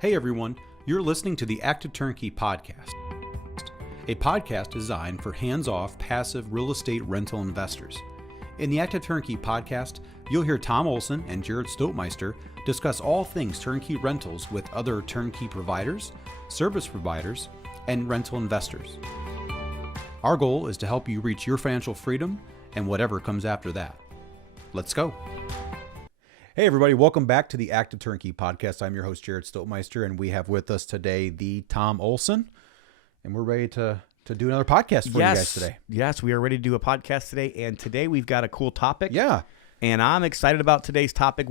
Hey everyone, you're listening to the Active Turnkey Podcast, a podcast designed for hands-off, passive real estate rental investors. In the Active Turnkey Podcast, you'll hear Tom Olson and Jared Stoltmeister discuss all things turnkey rentals with other turnkey providers, service providers, and rental investors. Our goal is to help you reach your financial freedom and whatever comes after that. Let's go. Hey everybody, welcome back to the Active Turnkey Podcast. I'm your host, Jared Stoltmeister, and we have with us today the Tom Olson, and we're ready to do another podcast for you guys today. Yes, we are ready to do a podcast today, and today we've got a cool topic. Yeah. And I'm excited about today's topic.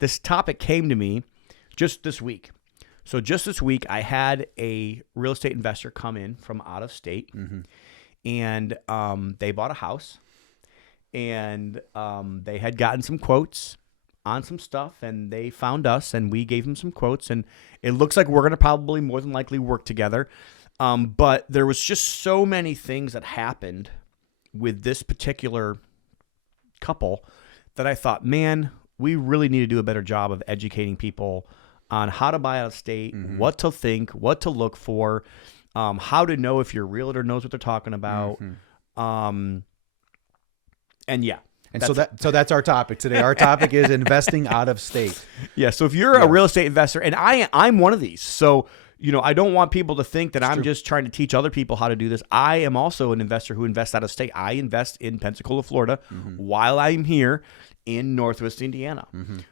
This topic came to me just this week. So just this week, I had a real estate investor come in from out of state, and they bought a house. And they had gotten some quotes on some stuff, and they found us, and we gave them some quotes, and it looks like we're going to probably more than likely work together. But there was just so many things that happened with this particular couple that I thought, man, we really need to do a better job of educating people on how to buy out of state, what to think, what to look for, how to know if your realtor knows what they're talking about. And yeah. And so that's our topic today. Our topic is investing out of state. Yeah. So if you're a real estate investor, and I'm one of these, so I don't want people to think that I'm just trying to teach other people how to do this. I am also an investor who invests out of state. I invest in Pensacola, Florida, while I'm here in Northwest Indiana.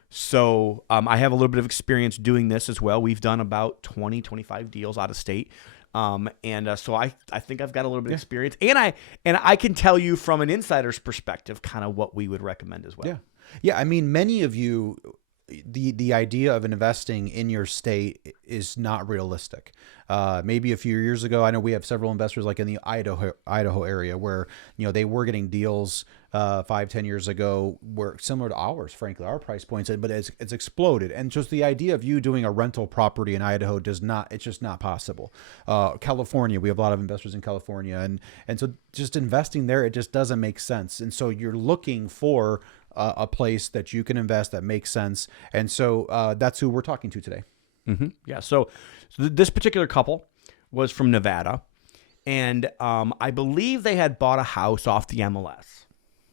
So I have a little bit of experience doing this as well. We've done about 20, 25 deals out of state. So I think I've got a little bit of experience, and I can tell you from an insider's perspective kind of what we would recommend as well. Yeah. I mean, many of you, the idea of investing in your state is not realistic. Maybe a few years ago, I know we have several investors like in the Idaho area where, they were getting deals 5-10 years ago were similar to ours, frankly, our price points, but it's exploded. And just the idea of you doing a rental property in Idaho it's just not possible. California, we have a lot of investors in California, and so just investing there, it just doesn't make sense. And so you're looking for a place that you can invest that makes sense. And so that's who we're talking to today. Yeah. So this particular couple was from Nevada, and I believe they had bought a house off the MLS.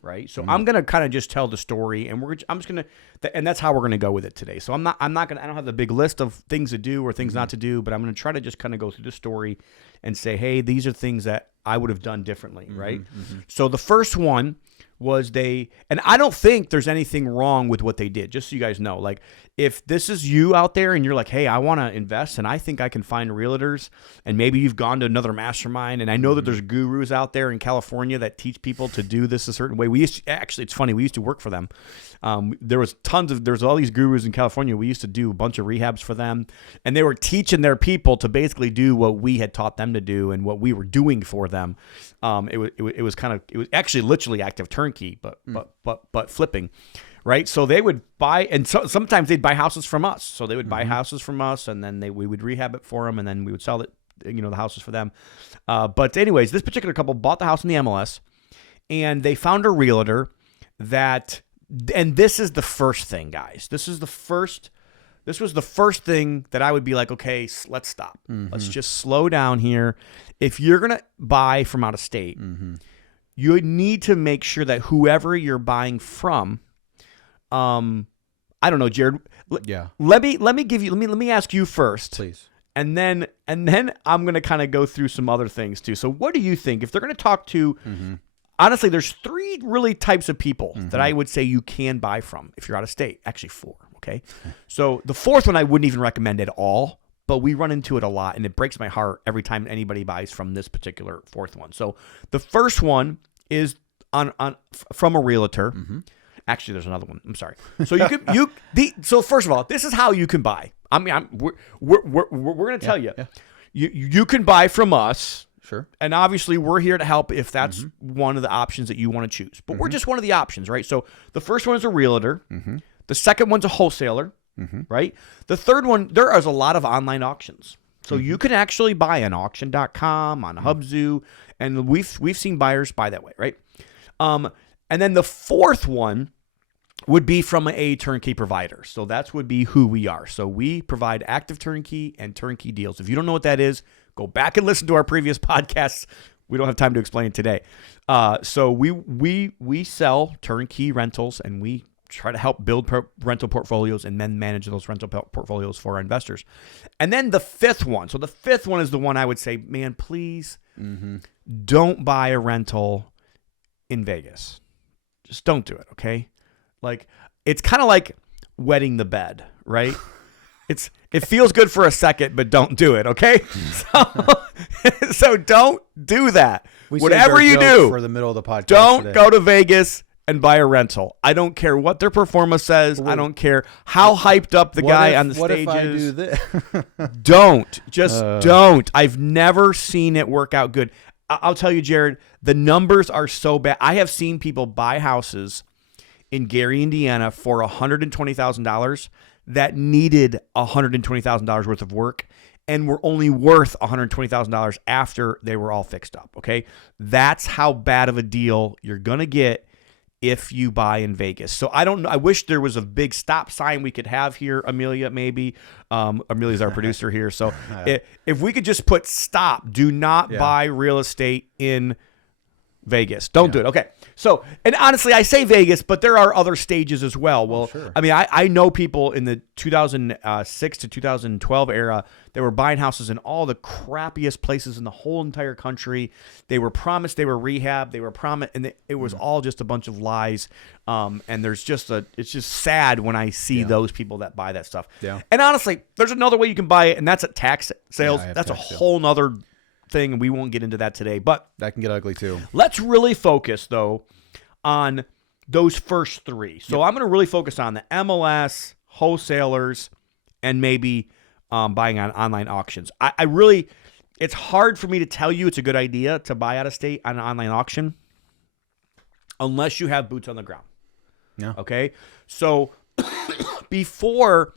Right. So I'm going to kind of just tell the story, and I'm just going to, and that's how we're going to go with it today. So I don't have the big list of things to do or things not to do, but I'm going to try to just kind of go through the story and say, hey, these are things that I would have done differently. Right. So the first one was and I don't think there's anything wrong with what they did, just so you guys know. Like, if this is you out there and you're like, hey, I want to invest and I think I can find realtors, and maybe you've gone to another mastermind, and I know that there's gurus out there in California that teach people to do this a certain way. It's funny, we used to work for them. There's all these gurus in California. We used to do a bunch of rehabs for them, and they were teaching their people to basically do what we had taught them to do and what we were doing for them. It was actually literally active turnkey, but flipping, right? So they would buy, and sometimes they'd buy houses from us. So they would buy houses from us, and then we would rehab it for them, and then we would sell it, the houses for them. But anyways, this particular couple bought the house in the MLS, and they found a realtor and this is the first thing, guys. This was the first thing that I would be like, okay, let's stop. Let's just slow down here. If you're going to buy from out of state, you need to make sure that whoever you're buying from, I don't know, Jared. Let me ask you first, please. And then I'm going to kind of go through some other things too. So what do you think if they're going to talk to, honestly, there's 3 really types of people that I would say you can buy from if you're out of state. Actually 4. Okay. So the 4th one I wouldn't even recommend at all, but we run into it a lot, and it breaks my heart every time anybody buys from this particular 4th one. So the first one is from a realtor. Actually, there's another one. I'm sorry. So so first of all, this is how you can buy. I mean, we're going to tell you. You can buy from us. Sure. And obviously, we're here to help if that's one of the options that you want to choose. But we're just one of the options, right? So the first one is a realtor. The second one's a wholesaler, right? The third one, there is a lot of online auctions. So you can actually buy on auction.com, on Hubzu, and we've seen buyers buy that way, right? And then the fourth one would be from a turnkey provider. So that would be who we are. So we provide active turnkey and turnkey deals. If you don't know what that is, go back and listen to our previous podcasts. We don't have time to explain it today. So we sell turnkey rentals, and we try to help build rental portfolios and then manage those rental portfolios for our investors. And then the fifth one. So the fifth one is the one I would say, man, please don't buy a rental in Vegas. Just don't do it, okay? Like, it's kind of like wetting the bed, right? It feels good for a second, but don't do it, okay? So don't do that. Whatever you do, for the middle of the podcast, don't go to Vegas and buy a rental. I don't care what their performance says. I don't care how hyped up the guy on the stage is. What if I do this? Don't. I've never seen it work out good. I'll tell you, Jared, the numbers are so bad. I have seen people buy houses in Gary, Indiana for $120,000 that needed $120,000 worth of work and were only worth $120,000 after they were all fixed up, okay? That's how bad of a deal you're going to get if you buy in Vegas. So I don't know. I wish there was a big stop sign we could have here, Amelia, maybe. Amelia's our producer here. So if we could just put stop, do not buy real estate in Vegas. Don't do it. Okay. So, and honestly, I say Vegas, but there are other stages as well. Well, sure. I mean, I know people in the 2006 to 2012 era that were buying houses in all the crappiest places in the whole entire country. They were promised they were rehab. They were promised, and it was all just a bunch of lies. And it's just sad when I see those people that buy that stuff. Yeah. And honestly, there's another way you can buy it, and that's at tax sales. Yeah, that's a whole nother thing, and we won't get into that today, but that can get ugly too. Let's really focus though on those first three. So I'm going to really focus on the MLS, wholesalers, and maybe buying on online auctions. I really, it's hard for me to tell you it's a good idea to buy out of state on an online auction unless you have boots on the ground. Yeah. Okay. So before,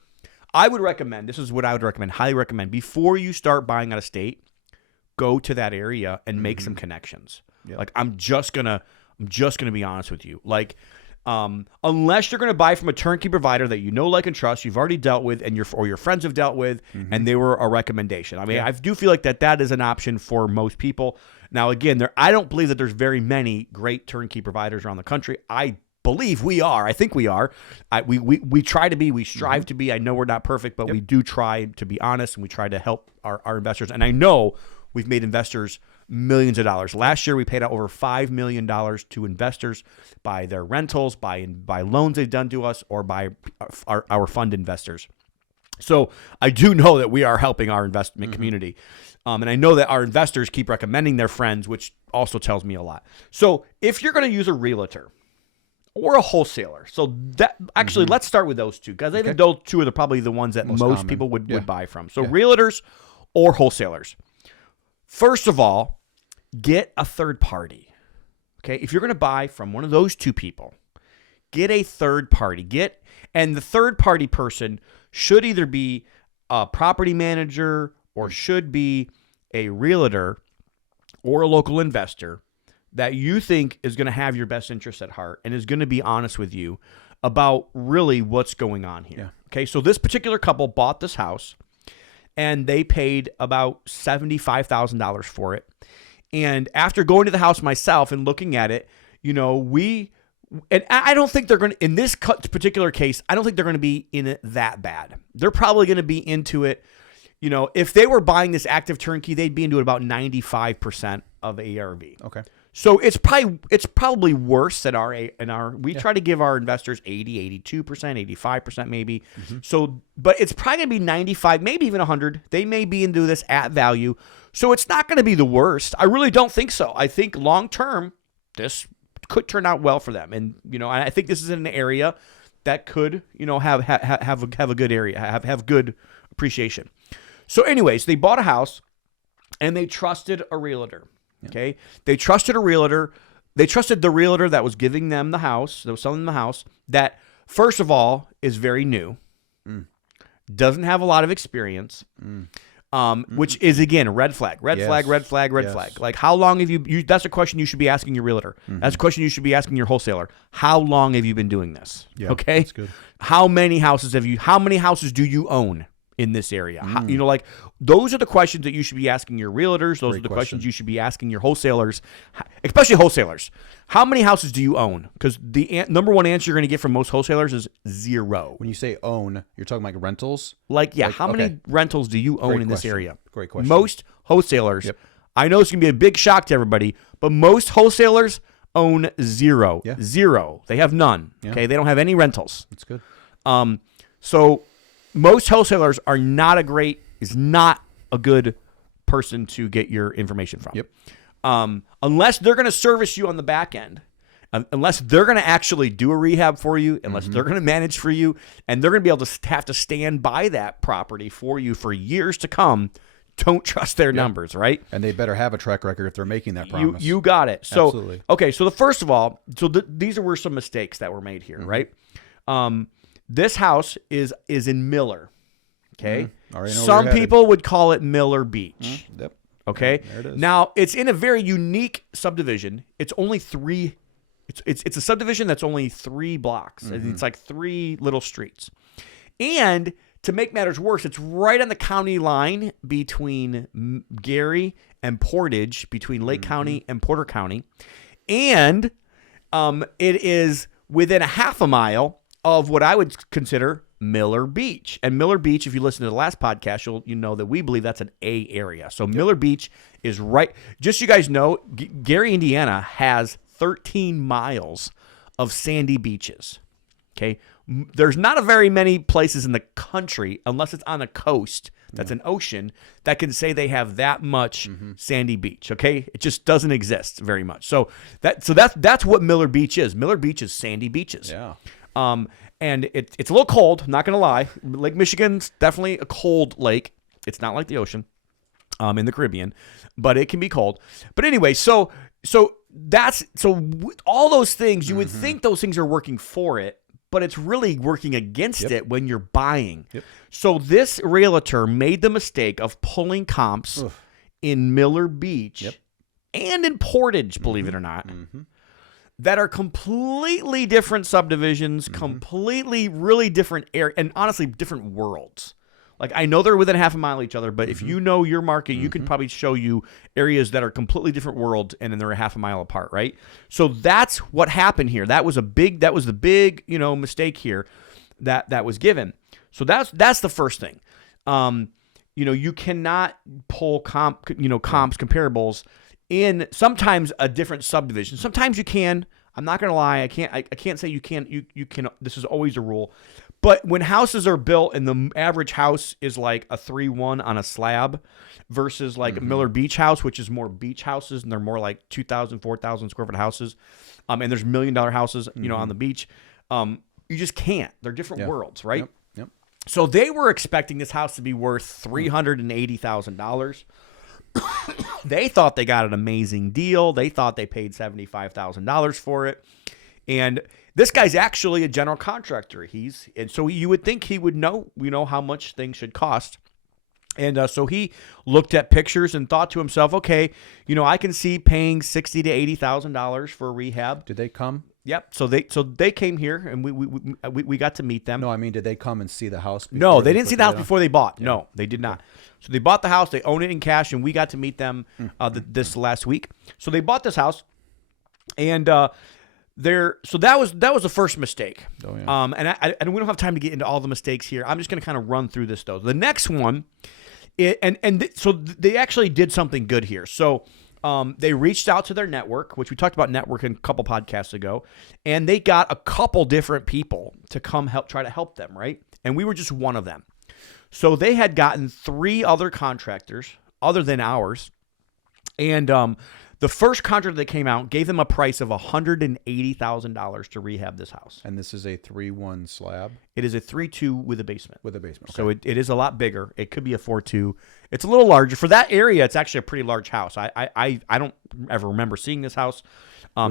I would recommend, this is what I would recommend, highly recommend, before you start buying out of state, go to that area and make some connections. Yep. Like, I'm just gonna be honest with you. Like, unless you're gonna buy from a turnkey provider that you know, like, and trust, you've already dealt with, and your friends have dealt with, and they were a recommendation. I mean, I do feel like that is an option for most people. Now, again, I don't believe that there's very many great turnkey providers around the country. I believe we are. I think we are. We try to be. We strive to be. I know we're not perfect, but we do try to be honest, and we try to help our investors. And I know we've made investors millions of dollars. Last year, we paid out over $5 million to investors by their rentals, by loans they've done to us, or by our fund investors. So I do know that we are helping our investment community. And I know that our investors keep recommending their friends, which also tells me a lot. So if you're going to use a realtor or a wholesaler, so that actually, let's start with those two, because I think those two are probably the ones that most people would buy from. So realtors or wholesalers. First of all, get a third party. Okay, if you're going to buy from one of those two people, get a third party. And the third party person should either be a property manager or should be a realtor or a local investor that you think is going to have your best interest at heart and is going to be honest with you about really what's going on here. Yeah. Okay, so this particular couple bought this house, and they paid about $75,000 for it. And after going to the house myself and looking at it, and I don't think they're going to, in this particular case, I don't think they're going to be in it that bad. They're probably going to be into it. If they were buying this active turnkey, they'd be into it about 95% of ARV. Okay. So it's probably worse than we try to give our investors 80, 82%, 85% maybe. So, but it's probably going to be 95, maybe even 100. They may be into this at value. So it's not going to be the worst. I really don't think so. I think long term, this could turn out well for them. And, I think this is an area that could, have a good area, have good appreciation. So anyways, they bought a house and they trusted a realtor. Okay. They trusted a realtor. They trusted the realtor that was giving them the house, that was selling them the house, that first of all is very new, doesn't have a lot of experience, which is, again, red flag, red Yes. flag, red flag, red Yes. flag. Like, how long have you that's a question you should be asking your realtor. That's a question you should be asking your wholesaler. How long have you been doing this? Yeah, Okay. that's good. How many houses do you own in this area? Like, those are the questions that you should be asking your realtors. Those are the questions you should be asking your wholesalers, especially wholesalers. How many houses do you own? Because the number one answer you're going to get from most wholesalers is 0. When you say own, you're talking like rentals? How many rentals do you own in this area? Great question. Most wholesalers, I know it's going to be a big shock to everybody, but most wholesalers own 0. Yeah. 0. They have none. Yeah. Okay, they don't have any rentals. That's good. So most wholesalers is not a good person to get your information from. Yep. Unless they're going to service you on the back end, unless they're going to actually do a rehab for you, unless they're going to manage for you, and they're going to be able to have to stand by that property for you for years to come, don't trust their numbers, right? And they better have a track record if they're making that promise. You got it. So, Absolutely. Okay, so first of all, these were some mistakes that were made here, right? This house is in Miller, okay? Already know where Some you're headed. people would call it Miller Beach. Yep. Okay. There it is. Now, it's in a very unique subdivision. It's only 3. It's a subdivision that's only 3 blocks. It's like 3 little streets. And to make matters worse, it's right on the county line between Gary and Portage, between Lake County and Porter County. And it is within a half a mile of what I would consider Miller Beach. And Miller Beach, if you listen to the last podcast, you know that we believe that's an A area. So Miller Beach is right. Just so you guys know, Gary, Indiana has 13 miles of sandy beaches. Okay. There's not a very many places in the country, unless it's on a coast that's an ocean, that can say they have that much sandy beach. Okay. It just doesn't exist very much. So that's what Miller Beach is. Miller Beach is sandy beaches. Yeah. And it's a little cold, not going to lie. Lake Michigan's definitely a cold lake. It's not like the ocean in the Caribbean, but it can be cold. But anyway, so all those things, you would think those things are working for it, but it's really working against it when you're buying. Yep. So this realtor made the mistake of pulling comps in Miller Beach and in Portage, believe it or not. That are completely different subdivisions, completely really different area, and honestly different worlds. Like, I know they're within half a mile of each other, but if you know your market, you could probably show you areas that are completely different worlds, and then they're a half a mile apart, right? So that's what happened here. That was the big, mistake here that was given. So that's the first thing. You cannot pull comps, comparables in sometimes a different subdivision. Sometimes you can. I'm not gonna lie. I can't say you can't. You can. This is always a rule. But when houses are built and the average house is like a 3-1 on a slab versus like a Miller Beach house, which is more beach houses, and they're more like 2,000, 4,000 square foot houses, and there's $1 million houses, on the beach, you just can't. They're different worlds, right? Yep. So they were expecting this house to be worth $380,000. They thought they got an amazing deal. They thought they paid $75,000 for it. And this guy's actually a general contractor. And so you would think he would know, how much things should cost. And so he looked at pictures and thought to himself, okay, I can see paying $60,000 to $80,000 for a rehab. Did they come? Yep. So they came here and we got to meet them. No, I mean, did they come and see the house? No, they didn't see the house before they bought. Yeah. No, they did not. So they bought the house. They own it in cash, and we got to meet them this last week. So they bought this house, and so that was the first mistake. Oh, yeah. And we don't have time to get into all the mistakes here. I'm just going to kind of run through this though. The next one, so they actually did something good here. So they reached out to their network, which we talked about networking a couple podcasts ago, and they got a couple different people to come try to help them, right? And we were just one of them. So they had gotten 3 other contractors other than ours, and the first contractor that came out gave them a price of $180,000 to rehab this house. And this is a 3-1 slab? It is a 3-2 with a basement. With a basement. Okay. So it is a lot bigger. It could be a 4-2. It's a little larger. For that area, it's actually a pretty large house. I don't ever remember seeing this house.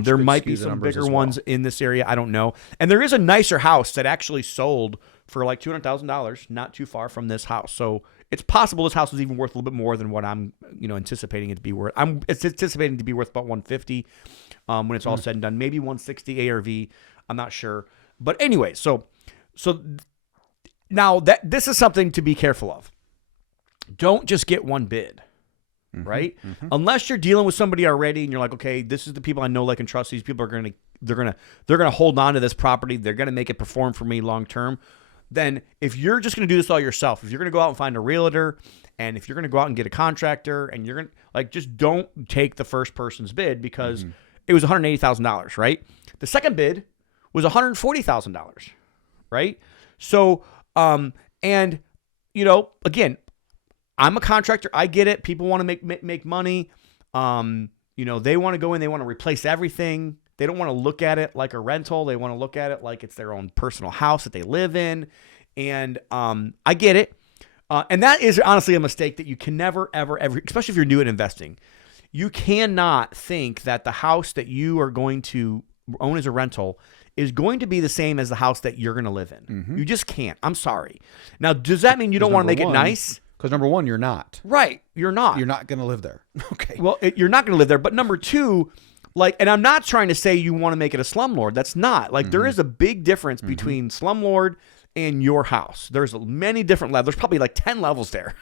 There might be some bigger ones in this area. I don't know. And there is a nicer house that actually sold for like $200,000, not too far from this house. So it's possible this house is even worth a little bit more than what I'm, anticipating it to be worth. It's anticipating to be worth about 150 when it's all said and done. Maybe 160 ARV. I'm not sure. But anyway, so now this is something to be careful of. Don't just get one bid. Right? Unless you're dealing with somebody already and you're like, okay, this is the people I know, like, and trust. These people are they're going to hold on to this property. They're going to make it perform for me long term. Then if you're just going to do this all yourself, if you're going to go out and find a realtor, and if you're going to go out and get a contractor, and you're going to, just don't take the first person's bid, because it was $180,000, right? The second bid was $140,000, right? So, again, I'm a contractor. I get it. People want to make money. They want to go in. They want to replace everything. They don't want to look at it like a rental. They want to look at it like it's their own personal house that they live in. And I get it. And that is honestly a mistake that you can never, ever, especially if you're new at investing. You cannot think that the house that you are going to own as a rental is going to be the same as the house that you're going to live in. You just can't. I'm sorry. Now, does that mean you don't want to make it nice? Because number one, you're not. Right. You're not. You're not going to live there. Okay. Well, you're not going to live there. But number two, and I'm not trying to say you want to make it a slumlord. That's not. There is a big difference between slumlord and your house. There's many different levels. There's probably 10 levels there.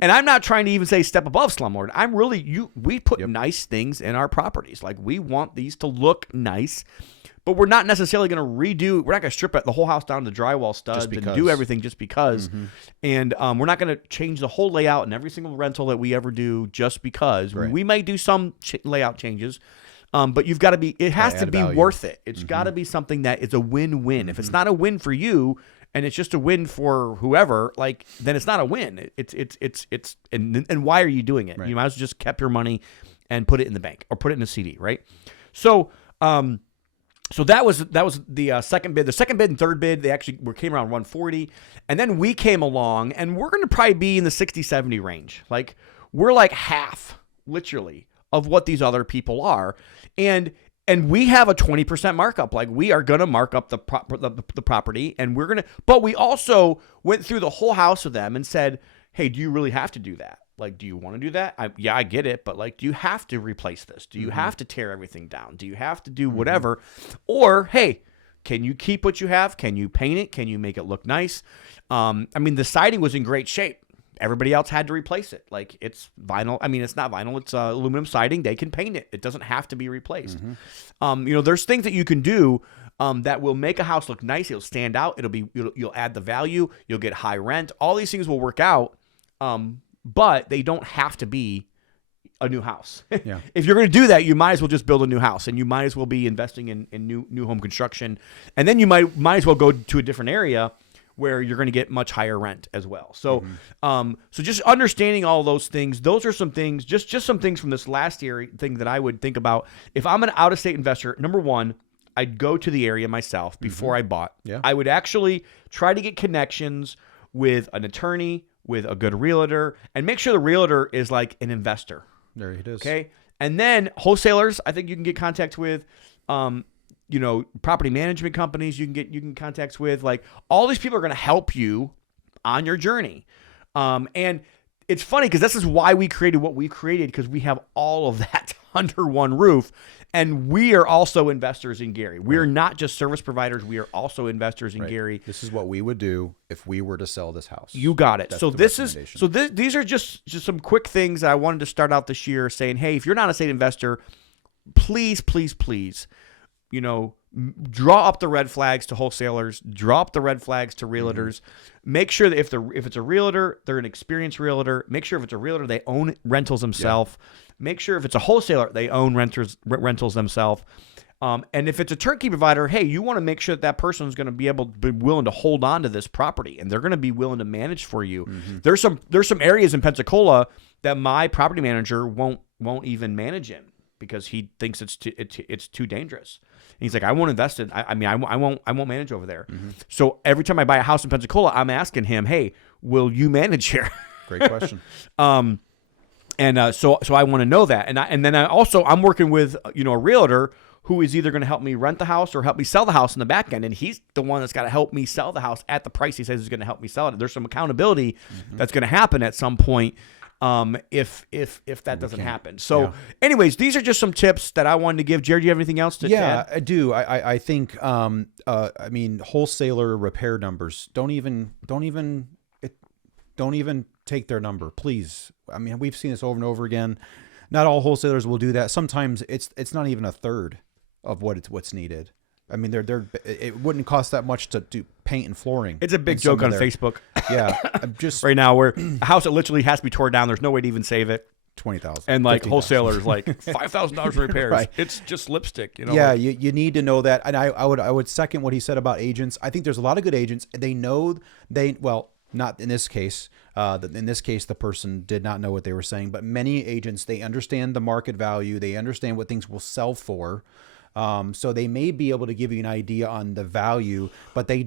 And I'm not trying to even say step above slumlord. We put nice things in our properties. We want these to look nice. But we're not necessarily going to we're not going to strip the whole house down to layout studs and do everything just because. And we're not going to change the whole layout in every single rental that we ever do just because. Right. We may do some layout changes, but you've got to it has to be worth it. It's got to be something that is a win-win. If it's not a win for you and it's just a win for whoever, then it's not a win. And why are you doing it? Right. You might as well just kept your money and put it in the bank or put it in a CD, right? So that was the second bid. The second bid and third bid, they actually came around 140. And then we came along, and we're going to probably be in the 60, 70 range. We're half, literally, of what these other people are. And we have a 20% markup. We are going to mark up the property, and we're going to, but we also went through the whole house with them and said, hey, do you really have to do that? Do you want to do that? I get it, but do you have to replace this? Do you have to tear everything down? Do you have to do whatever? Or, hey, can you keep what you have? Can you paint it? Can you make it look nice? The siding was in great shape. Everybody else had to replace it. It's vinyl. It's not vinyl. It's aluminum siding. They can paint it. It doesn't have to be replaced. There's things that you can do that will make a house look nice. It'll stand out. You'll add the value. You'll get high rent. All these things will work out. But they don't have to be a new house. Yeah. If you're going to do that, you might as well just build a new house, and you might as well be investing in new home construction. And then you might as well go to a different area where you're going to get much higher rent as well. So, so just understanding all those things, those are some things, just some things from this last area thing that I would think about. If I'm an out-of-state investor, number one, I'd go to the area myself before I bought. Yeah. I would actually try to get connections with an attorney, with a good realtor, and make sure the realtor is an investor. There it is. Okay. And then wholesalers, I think you can get contacts with, property management companies you can get contacts with. All these people are going to help you on your journey. And it's funny because this is why we created what we created, because we have all of that under one roof. And we are also investors in Gary. We are not just service providers. We are also investors in Gary. This is what we would do if we were to sell this house. You got it. These are just some quick things that I wanted to start out this year saying, hey, if you're not a state investor, please, draw up the red flags to wholesalers, draw up the red flags to realtors. Make sure that if it's a realtor, they're an experienced realtor. Make sure if it's a realtor, they own rentals themselves. Yeah. Make sure if it's a wholesaler, they own rentals themselves. And if it's a turnkey provider, hey, you want to make sure that person is going to be willing to hold on to this property, and they're going to be willing to manage for you. There's some areas in Pensacola that my property manager won't even manage in because he thinks it's too dangerous. And he's like, I won't invest in. I won't manage over there. So every time I buy a house in Pensacola, I'm asking him, hey, will you manage here? Great question. So I want to know that, and then I'm working with a realtor who is either going to help me rent the house or help me sell the house in the back end. And he's the one that's got to help me sell the house at the price he says he's going to help me sell it. There's some accountability that's going to happen at some point if that doesn't happen. So anyways, these are just some tips that I wanted to give. Jared, do you have anything else to add? I do. I think, I mean, wholesaler repair numbers, don't even take their number, please. I mean, we've seen this over and over again. Not all wholesalers will do that. Sometimes it's not even a third of what's needed. I mean, it wouldn't cost that much to do paint and flooring. It's a big joke on Facebook. Yeah, I'm just right now where a house that literally has to be torn down. There's no way to even save it. 20,000 and like wholesalers like $5,000 repairs. Right. It's just lipstick, you know. Yeah, like, you need to know that, and I would second what he said about agents. I think there's a lot of good agents. They know not in this case. In this case, the person did not know what they were saying, but many agents, they understand the market value. They understand what things will sell for. So they may be able to give you an idea on the value, but they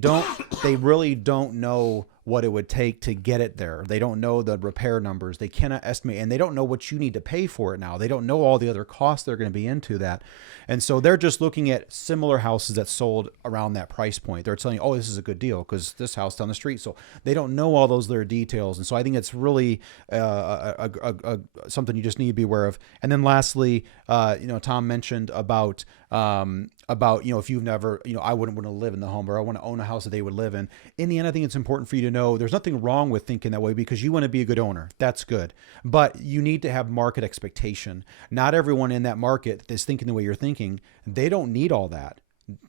really don't know what it would take to get it there. They don't know the repair numbers. They cannot estimate, and they don't know what you need to pay for it now. They don't know all the other costs that are going to be into that. And so they're just looking at similar houses that sold around that price point. They're telling you, oh, this is a good deal because this house down the street. So they don't know all those little details. And so I think it's really something you just need to be aware of. And then lastly, Tom mentioned about if you've never, I wouldn't want to live in the home, or I want to own a house that they would live in. In the end, I think it's important for you to know there's nothing wrong with thinking that way because you want to be a good owner. That's good. But you need to have market expectation. Not everyone in that market is thinking the way you're thinking. They don't need all that.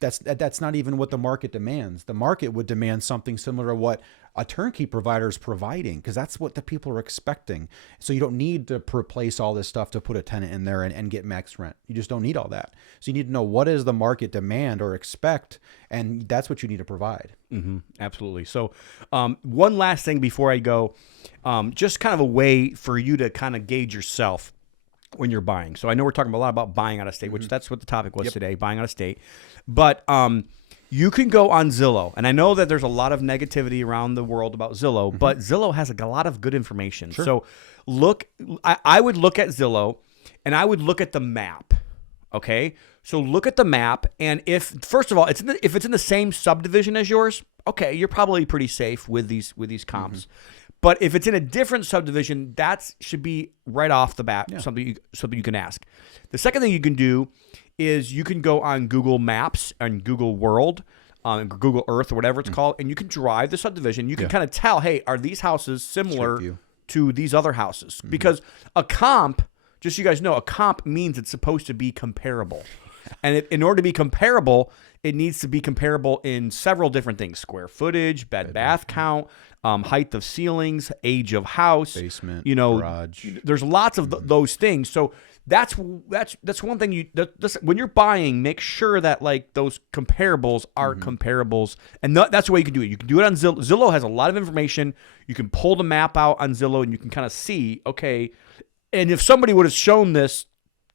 That's not even what the market demands. The market would demand something similar to what a turnkey provider is providing, because that's what the people are expecting. So you don't need to replace all this stuff to put a tenant in there and get max rent. You just don't need all that. So you need to know what is the market demand or expect, and that's what you need to provide. Mm-hmm. Absolutely. So one last thing before I go, just kind of a way for you to kind of gauge yourself when you're buying. So I know we're talking a lot about buying out of state, which that's what the topic was today, buying out of state. But you can go on Zillow. And I know that there's a lot of negativity around the world about Zillow, but Zillow has a lot of good information. Sure. So I would look at Zillow and I would look at the map. Okay. So look at the map. And first of all, if it's in the same subdivision as yours, okay, you're probably pretty safe with these comps. But if it's in a different subdivision, that should be right off the bat something you can ask. The second thing you can do is you can go on Google Maps and Google World, Google Earth or whatever it's called, and you can drive the subdivision. You can kind of tell, hey, are these houses similar to these other houses? Because a comp, just so you guys know, a comp means it's supposed to be comparable. And in order to be comparable, it needs to be comparable in several different things: square footage, bed bath count, height of ceilings, age of house, basement, garage. There's lots of those things. So that's one thing when you're buying, make sure that like those comparables are comparables, and that's the way you can do it. You can do it on Zillow. Zillow has a lot of information. You can pull the map out on Zillow, and you can kind of see, okay. And if somebody would have shown this,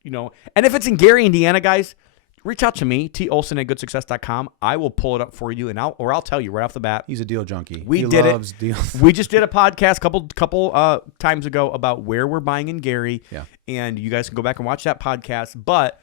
and if it's in Gary, Indiana, guys, reach out to me, TOlson@goodsuccess.com. I will pull it up for you, and I'll tell you right off the bat. He's a deal junkie. He loves deals. We just did a podcast couple times ago about where we're buying in Gary, and you guys can go back and watch that podcast. But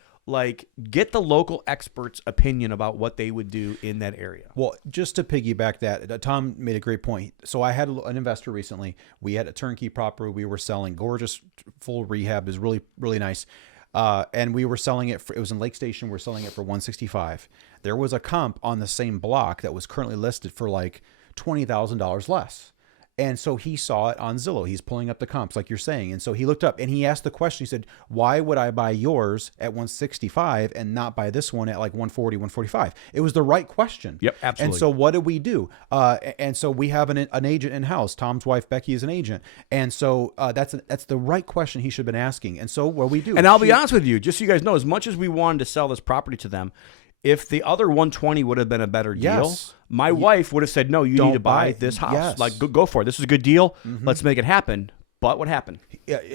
get the local experts' opinion about what they would do in that area. Well, just to piggyback that, Tom made a great point. So I had an investor recently. We had a turnkey property we were selling, gorgeous, full rehab, is really, really nice. And we were selling it it was in Lake Station. We're selling it for $165. There was a comp on the same block that was currently listed for like $20,000 less. And so he saw it on Zillow. He's pulling up the comps like you're saying. And so he looked up and he asked the question. He said, why would I buy yours at $165 and not buy this one at like $140, $145? It was the right question. Yep, absolutely. And so what did we do? And so we have an agent in-house. Tom's wife, Becky, is an agent. And so that's the right question he should have been asking. And so what we do. And I'll be honest with you, just so you guys know, as much as we wanted to sell this property to them, if the other 120 would have been a better deal, my wife would have said, no, you need to buy this house. Yes. Like, go for it. This is a good deal. Let's make it happen. But what happened?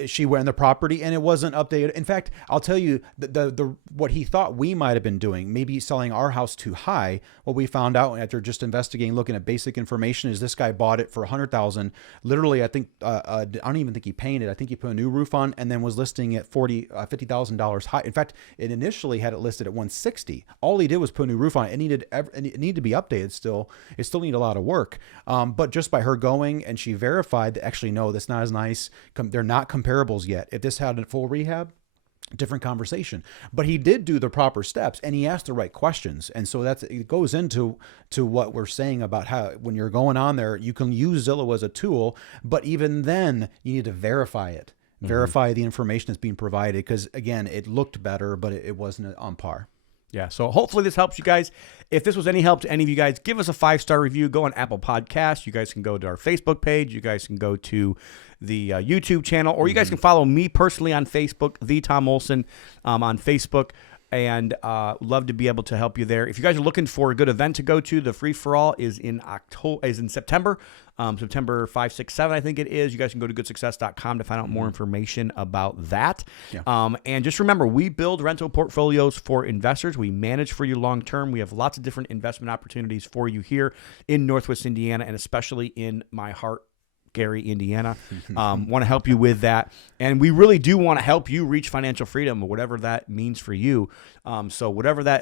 She went on the property and it wasn't updated. In fact, I'll tell you the what he thought we might have been doing, maybe selling our house too high. What we found out after just investigating, looking at basic information, is this guy bought it for $100,000. Literally, I think I don't even think he painted. I think he put a new roof on and then was listing it $50,000 high. In fact, it initially had it listed at $160,000. All he did was put a new roof on it. It needed to be updated still. It still needed a lot of work. But just by her going and she verified that actually no, that's not as nice. They're not comparables yet. If this had a full rehab, different conversation. But he did do the proper steps and he asked the right questions. And so it goes into what we're saying about how when you're going on there, you can use Zillow as a tool, but even then you need to verify it. Verify the information that's being provided, because again, it looked better, but it wasn't on par. Yeah, so hopefully this helps you guys. If this was any help to any of you guys, give us a 5-star review. Go on Apple Podcasts. You guys can go to our Facebook page. You guys can go to the YouTube channel, or you guys can follow me personally on Facebook, The Tom Olson, on Facebook, and love to be able to help you there. If you guys are looking for a good event to go to, the Free For All is in September. September 5, 6, 7, I think it is. You guys can go to goodsuccess.com to find out more information about that. Yeah. And just remember, we build rental portfolios for investors. We manage for you long term. We have lots of different investment opportunities for you here in Northwest Indiana, and especially in my heart, Gary, Indiana. Want to help you with that. And we really do want to help you reach financial freedom, whatever that means for you. So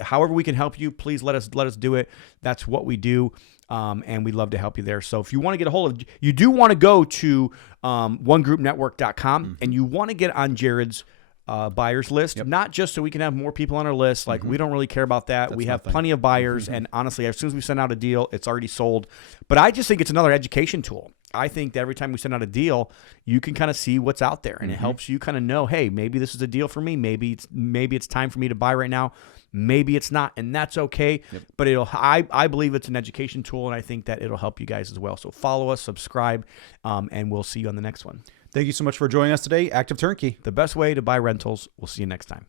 however we can help you, please let us do it. That's what we do. And we'd love to help you there. So if you want to get a hold of, you do want to go to onegroupnetwork.com and you want to get on Jared's buyers list, not just so we can have more people on our list. Like we don't really care about that. We have plenty of buyers. And honestly, as soon as we send out a deal, it's already sold. But I just think it's another education tool. I think that every time we send out a deal, you can kind of see what's out there, and it helps you kind of know, hey, maybe this is a deal for me. Maybe it's time for me to buy right now. Maybe it's not, and that's okay. But I believe it's an education tool, and I think that it'll help you guys as well. So follow us, subscribe, and we'll see you on the next one. Thank you so much for joining us today. Active Turnkey, the best way to buy rentals. We'll see you next time.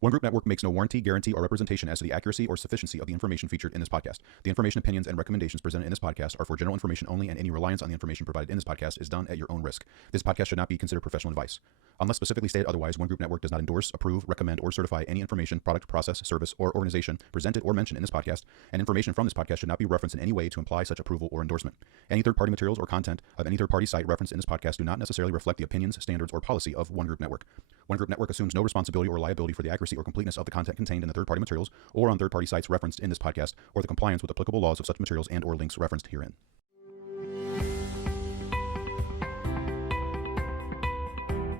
One Group Network makes no warranty, guarantee, or representation as to the accuracy or sufficiency of the information featured in this podcast. The information, opinions, and recommendations presented in this podcast are for general information only, and any reliance on the information provided in this podcast is done at your own risk. This podcast should not be considered professional advice. Unless specifically stated otherwise, One Group Network does not endorse, approve, recommend, or certify any information, product, process, service, or organization presented or mentioned in this podcast, and information from this podcast should not be referenced in any way to imply such approval or endorsement. Any third-party materials or content of any third-party site referenced in this podcast do not necessarily reflect the opinions, standards, or policy of One Group Network. One Group Network assumes no responsibility or liability for the accuracy or completeness of the content contained in the third-party materials or on third-party sites referenced in this podcast, or the compliance with applicable laws of such materials and or links referenced herein.